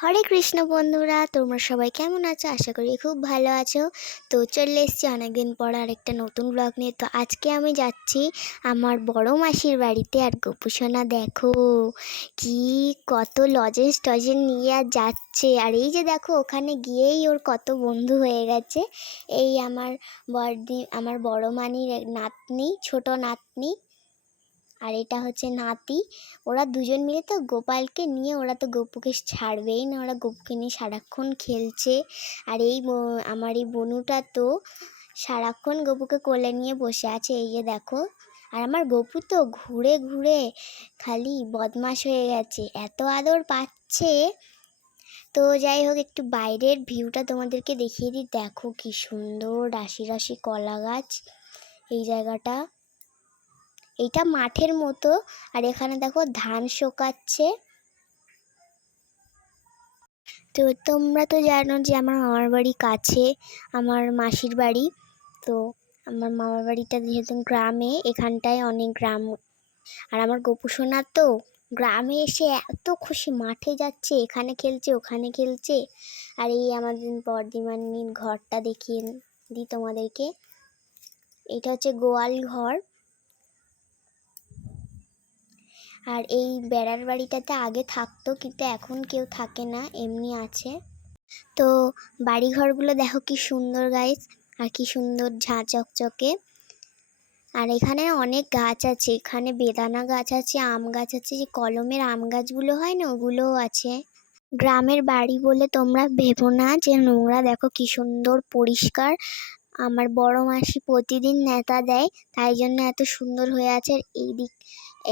হরে কৃষ্ণ বন্ধুরা, তোমরা সবাই কেমন আছো? আশা করি খুব ভালো আছো। তো চলে এসেছি অনেকদিন পর আরেকটা নতুন ব্লগ নিয়ে। তো আজকে আমি যাচ্ছি আমার বড় মাসির বাড়িতে। আর গোপুসোনা দেখো কি কত লজেন্স টজেন্স নিয়ে আর যাচ্ছে। আর এই যে দেখো ওখানে গিয়েই ওর কত বন্ধু হয়ে গেছে। এই আমার বড় মানির নাতনি, ছোট নাতনি, আর এটা হচ্ছে নাতি। ওরা দুজন মিলে তো গোপালকে নিয়ে, ওরা তো গপুকে ছাড়বেই না, ওরা গপুকে নিয়ে সারাক্ষণ খেলছে। আর আমার এই বনুটা তো সারাক্ষণ গপুকে কোলে নিয়ে বসে আছে, এই যে দেখো। আর আমার গপু তো ঘুরে ঘুরে খালি বদমাশ হয়ে গেছে, এত আদর পাচ্ছে। তো যাই হোক, একটু বাইরের ভিউটা তোমাদেরকে দেখিয়ে দিই। দেখো কি সুন্দর রাশি রাশি কলা গাছ এই জায়গাটা। এইটা মাঠের মতো। আর এখানে দেখো ধান শোকাচ্ছে। তো তোমরা তো জানো যে আমার মামার বাড়ি কাছে আমার মাসির বাড়ি। তো আমার মামার বাড়িটা যেহেতু গ্রামে, এখানটায় অনেক গ্রাম। আর আমার গপু সোনা তো গ্রামে এসে এত খুশি, মাঠে যাচ্ছে, এখানে খেলছে ওখানে খেলছে। আর এই আমাদের বর্দিমানির ঘরটা দেখিয়ে দিই তোমাদেরকে। এটা হচ্ছে গোয়াল ঘর। আর এই বেড়ার বাড়িটাতে আগে থাকতো, কিন্তু এখন কেউ থাকে না, এমনি আছে। তো বাড়িঘরগুলো দেখো কি সুন্দর গাইস, আর কি সুন্দর ঝাঁ চকচকে। আর এখানে অনেক গাছ আছে, এখানে বেদানা গাছ আছে, আম গাছ আছে, যে কলমের আম গাছগুলো হয় না, ওগুলোও আছে। গ্রামের বাড়ি বলে তোমরা ভেবো না যে নোংরা, দেখো কি সুন্দর পরিষ্কার। আমার বড় মাসি প্রতিদিন নেতা দেয়, তাই জন্য এত সুন্দর হয়ে আছে। আর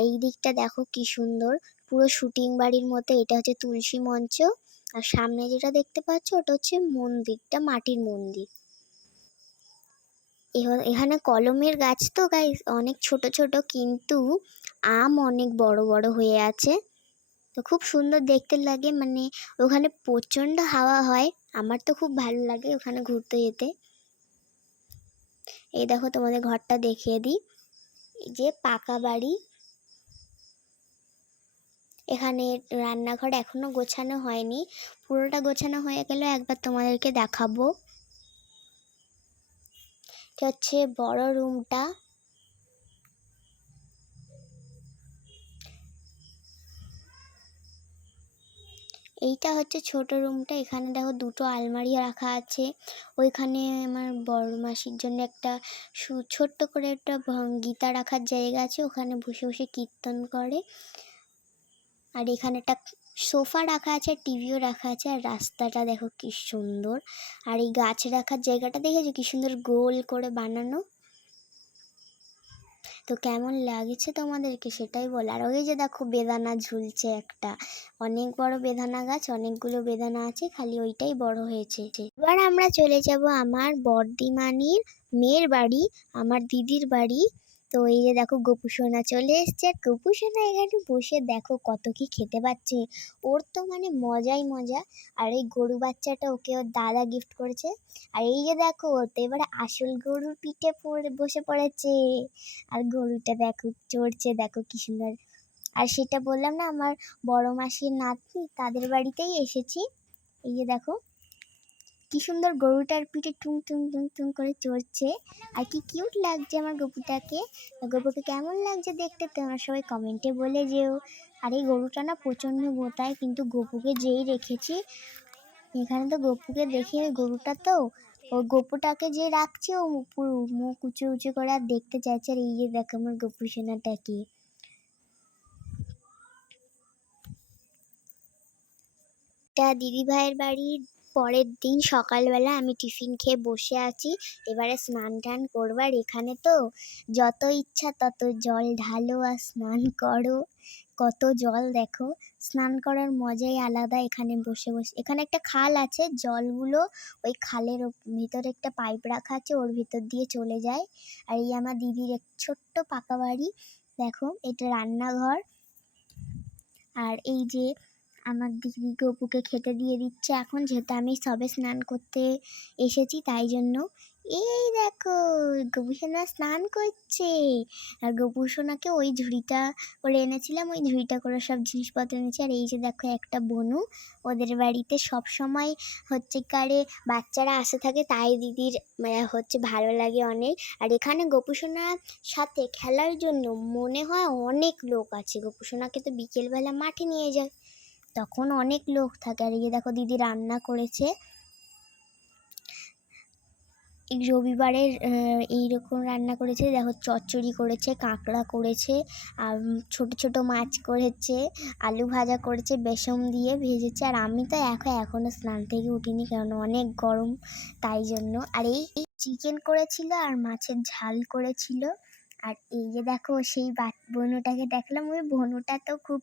এই দিকটা দেখো কি সুন্দর, পুরো শুটিং বাড়ির মতো। এটা হচ্ছে তুলসী মঞ্চ। আর সামনে যেটা দেখতে পাচ্ছ ওটা হচ্ছে মন্দিরটা, মাটির মন্দির। এখানে কলমের গাছ তো গাইস অনেক ছোট ছোট, কিন্তু আম অনেক বড় বড় হয়ে আছে। তো খুব সুন্দর দেখতে লাগে, মানে ওখানে প্রচণ্ড হাওয়া হয়। আমার তো খুব ভালো লাগে ওখানে ঘুরতে যেতে। এই দেখো তোমাদের ঘরটা দেখিয়ে দিই, এই যে পাকা বাড়ি। এখানে রান্নাঘর এখনো গোছানো হয়নি, পুরোটা গোছানো হয়ে গেলে একবার তোমাদেরকে দেখাবো। এটা হচ্ছে বড় রুমটা। এইটা হচ্ছে ছোট রুমটা। এখানে দেখো দুটো আলমারি রাখা আছে। ওইখানে আমার বড় মাসির জন্য একটা ছোট্ট করে একটা গীতা রাখার জায়গা আছে, ওখানে বসে বসে কীর্তন করে। আর এখানে একটা সোফা রাখা আছে, টিভিও রাখা আছে। আর রাস্তাটা দেখো কি সুন্দর। আর এই গাছ রাখার জায়গাটা দেখেছো কি সুন্দর গোল করে বানানো। তো কেমন লাগছে তোমাদেরকে সেটাই বল। আর ওই যে দেখো বেদানা ঝুলছে একটা, অনেক বড় বেদানা গাছ, অনেকগুলো বেদানা আছে, খালি ওইটাই বড় হয়েছে। এবার আমরা চলে যাব আমার বর্দিমানির মেয়ের বাড়ি, আমার দিদির বাড়ি। তো এই যে দেখো গোপুসোনা চলে এসছে। আর গোপুসোনা এখানে বসে দেখো কত কি খেতে পাচ্ছে, ওর তো মানে মজাই মজা। আর এই গরু বাচ্চাটা ওকে ওর দাদা গিফট করেছে। আর এই যে দেখো ও তো এবারে আসল গরুর পিঠে বসে পড়েছে। আর গরুটা দেখো চড়ছে, দেখো কি সুন্দর। আর সেটা বললাম না, আমার বড় মাসির নাতনি, তাদের বাড়িতেই এসেছি। এই যে দেখো কি সুন্দর গরুটার পিঠে টুং টুং টুং টুং করে চড়ছে। আর কি কিউট লাগছে আমার গপুটাকে। গপুকে কেমন লাগছে দেখতে তোমরা সবাই কমেন্টে বলে যেও। আর এই গরুটা না প্রচণ্ড গোতায়, কিন্তু গপুকে যেই রেখেছি এখানে, তো গপুকে দেখে গরুটা তো ও গপুটাকে যে রাখছে ও পুরো মুখ উঁচু উঁচু করে আর দেখতে চাইছে। আর এই যে দেখো আমার গপু সোনাটাকে। এটা দিদি ভাইয়ের বাড়ির পরের দিন সকালবেলা আমি টিফিন খেয়ে বসে আছি, এবারে স্নান টান করবো। আর এখানে তো যত ইচ্ছা তত জল ঢালো আর স্নান করো, কত জল দেখো। স্নান করার মজাই আলাদা এখানে বসে বসে। এখানে একটা খাল আছে, জলগুলো ওই খালের ভিতরে একটা পাইপ রাখা আছে, ওর ভিতর দিয়ে চলে যায়। আর এই আমার দিদির এক ছোট্ট পাকা বাড়ি, দেখো এটা রান্নাঘর। আর এই যে আমার দিদি গপুকে খেতে দিয়ে দিচ্ছে এখন, যেহেতু আমি সবে স্নান করতে এসেছি তাই জন্য। এই দেখো গোপু সোনা স্নান করছে। আর গোপু সোনাকে ওই ঝুড়িটা করে এনেছিলাম, ওই ঝুড়িটা করে সব জিনিসপত্র এনেছি। আর এই যে দেখো একটা বনু, ওদের বাড়িতে সব সময় হচ্ছে কারে বাচ্চারা আসে থাকে, তাই দিদির হচ্ছে ভালো লাগে অনেক। আর এখানে গোপু সোনার সাথে খেলার জন্য মনে হয় অনেক লোক আছে। গোপু সোনাকে তো বিকেলবেলা মাঠে নিয়ে যায়, তখন অনেক লোক থাকে। আর এই দেখো দিদি রান্না করেছে এই রবিবারের, এইরকম রান্না করেছে। দেখো চচ্চড়ি করেছে, কাঁকড়া করেছে, আর ছোট ছোট মাছ করেছে, আলু ভাজা করেছে, বেসন দিয়ে ভেজেছে। আর আমি তো এখনো স্নান থেকে উঠিনি, কারণ অনেক গরম, তাই জন্য। আর এই চিকেন করেছিল আর মাছের ঝাল করেছিল। আর এই যে দেখো সেই বনুটাকে দেখলাম, ওই বনুটা তো খুব